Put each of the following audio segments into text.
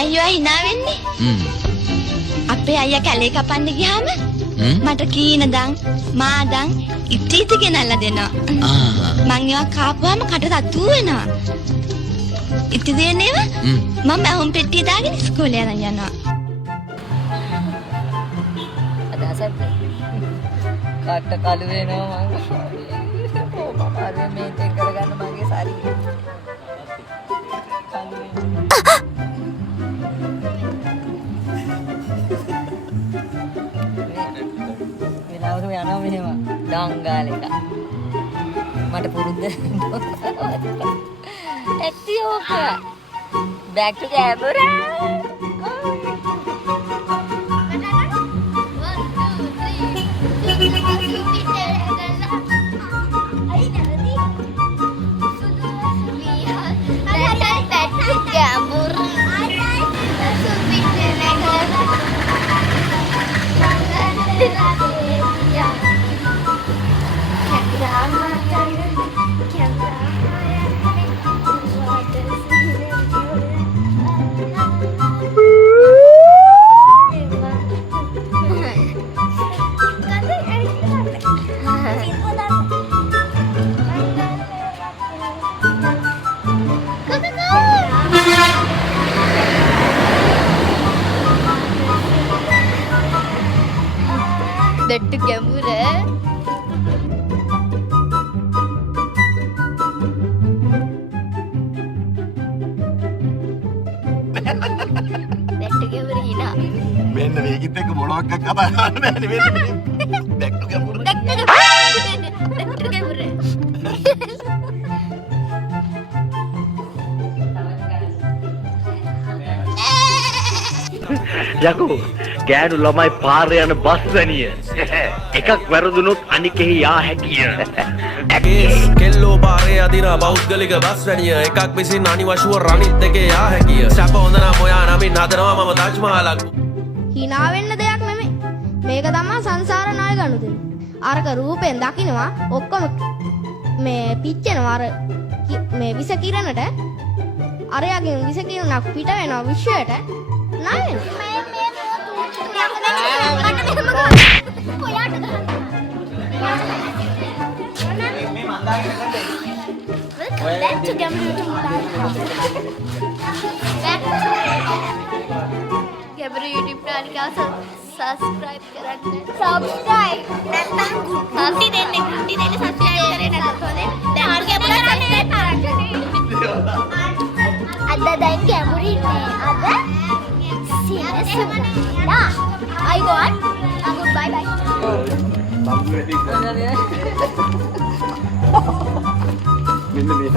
අයියෝ hina වෙන්නේ. අපේ අයියා කැලේ කපන්න ගියාම මට කීනදන් මාදන් ඉටීති ගෙනල්ලා දෙනවා. මං ඒවා කාපුවාම කට තතු වෙනවා. ඉති දෙන්නේව මම අහුම් පෙට්ටිය දාගෙන ඉස්කෝලේ යන යනවා. අදහසක් කට කළු වෙනවා මම. මම අර මේකෙන් කරගන්න මගේ ශරීරය. කළු වෙනවා. වෙලාවක යනවා මෙහෙම ඩංගාල එක. මට පුරුද්ද. Active back to camera. දෙට්ටු ගැඹුර දෙට්ටු ගැඹුර hina මෙන්න මේකිට එක්ක මොනවක් කතා කරන්න බෑනේ මෙන්න දෙට්ටු ගැඹුර දෙට්ටු ගැඹුර යකෝ ගෑනු ළමයි පාරේ යන බස් වැනිය එකක් වැරදුනොත් අනිකෙහි යා හැකිය. කෙල්ලෝ පාරේ අදින පෞද්ගලික බස් වැනිය එකක් විසින් අනිවශුව රනිත් එකේ යා හැකිය. සැප හොඳ නම් ඔයා නමින් හදනවා මම තාජ් මහලක්. hina වෙන්න දෙයක් නෙමෙයි. මේක තමයි සංසාර ණය ගනුදෙනු. අරක රූපෙන් දකින්නවා ඔක්කොම මේ පිච්චෙනවා අර මේ විස කිරණට. අරයාගෙන් විස කිරණක් පිට වෙනවා විශ්වයට. ණය වෙනවා. ගැඹුරු YouTube channel එක subscribe කරන්න. subscribe නැත්නම් ගුටි දෙන්න subscribe කරේ නැත්නම් දැන් ගැඹුරු අද දැන් ගැඹුරු ඉන්නේ අද serious ලා I got goodbye bye මෙන්න මේක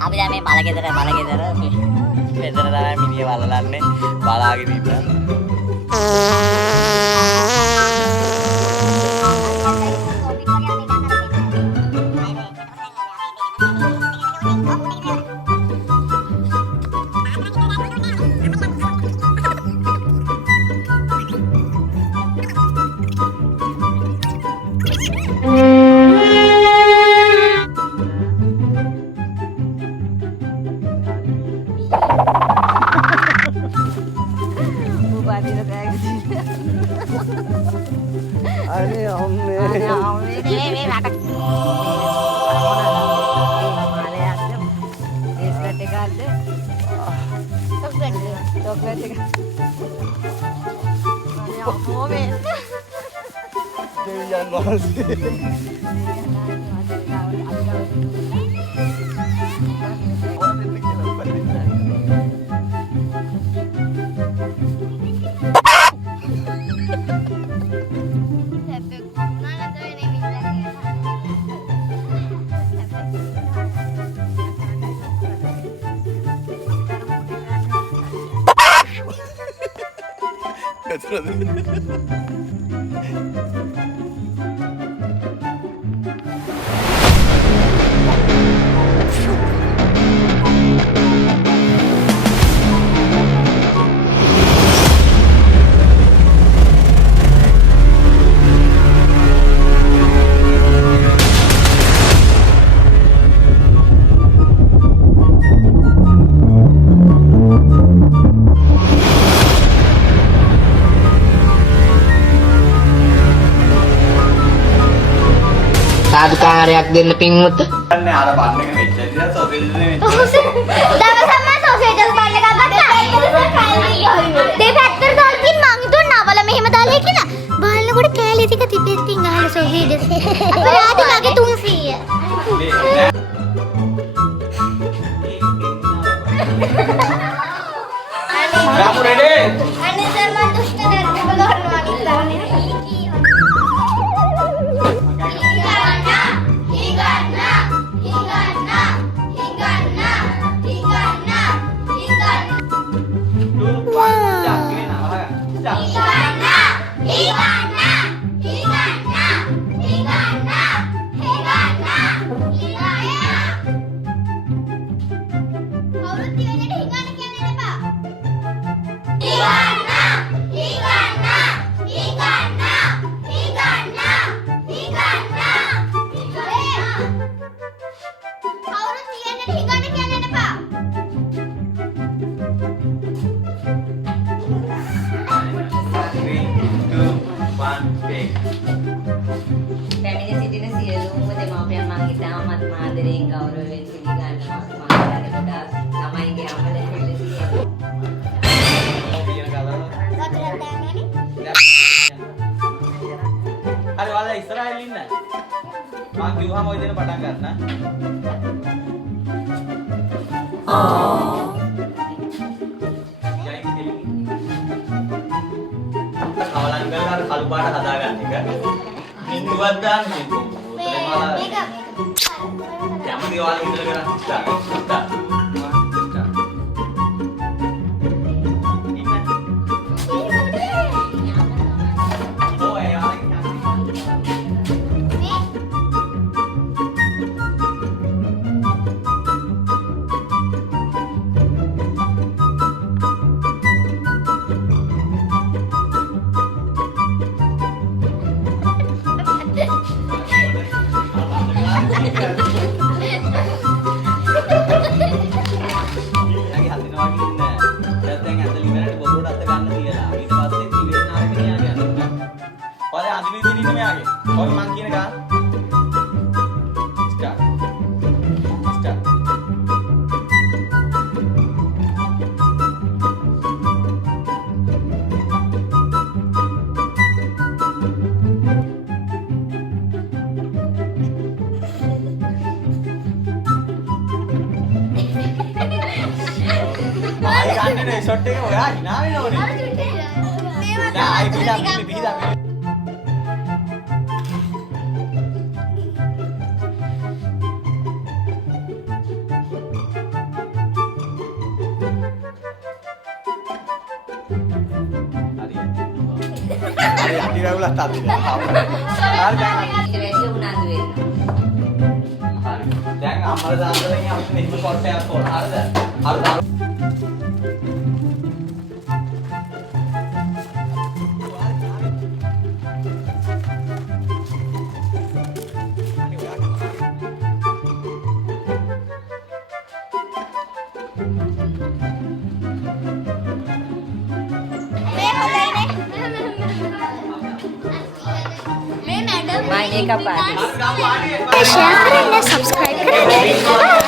අපි දැන් මේ මලගෙදර මෙතන තමයි මිනිහ වලලන්නේ බලාගෙන ඉන්න. සාදුකාරයක් දෙන්න පින්වත. අනේ අර බන්න එක වෙච්ච ඉතින් සොසේජ් නේ දවසම සොසේජස් බන්න එකක් ගත්තා. දෙපැත්තට දාලා තින් මං හිතුවා නවල මෙහෙම දාලා කියලා. බලනකොට කෑලි ටික තිබෙත් තින් අහලා සොසේජස්. අපරාධ මගේ 300. රාමු රෙඩි අනේ සර් මං දුෂ්ට දැක්ක බලනවා නිසානේ. පැමිණ සිටින සියලුම දෙමාපියන් මං ඉතාමත් ආදරයෙන් ගෞරවයෙන් පිළිගන්නවා. මාගේ ගොඩාක් ළමයිගේ අමල පිළිසිය. හරි වල ඉස්සරහින් ඉන්න. මං කිව්වම ඔය දෙන පටන් ගන්න. කවලන් කරලා අර කළු පාට හදාගන්න එක. හින්දුවක් දාන්න කිව්වෝ. මේක යම දේවල් ඉඳලා කරා. ස්ටාර්ට්. ෂොට් එක ඔයා hina වෙන්න ඕනේ. දැන් ආයි පිටා. හරි අඩි රැවුලක් තාත්තේ. හරි දැන් ඊට වැඩි උනන්දු වෙන්න. හරි. දැන් අම්මලා දාන්නලෙන් අපිට මෙහෙම ෂොට් එකක් ඕන. හරිද? හරිද? My makeup artist. share කරන්න subscribe කරන්න.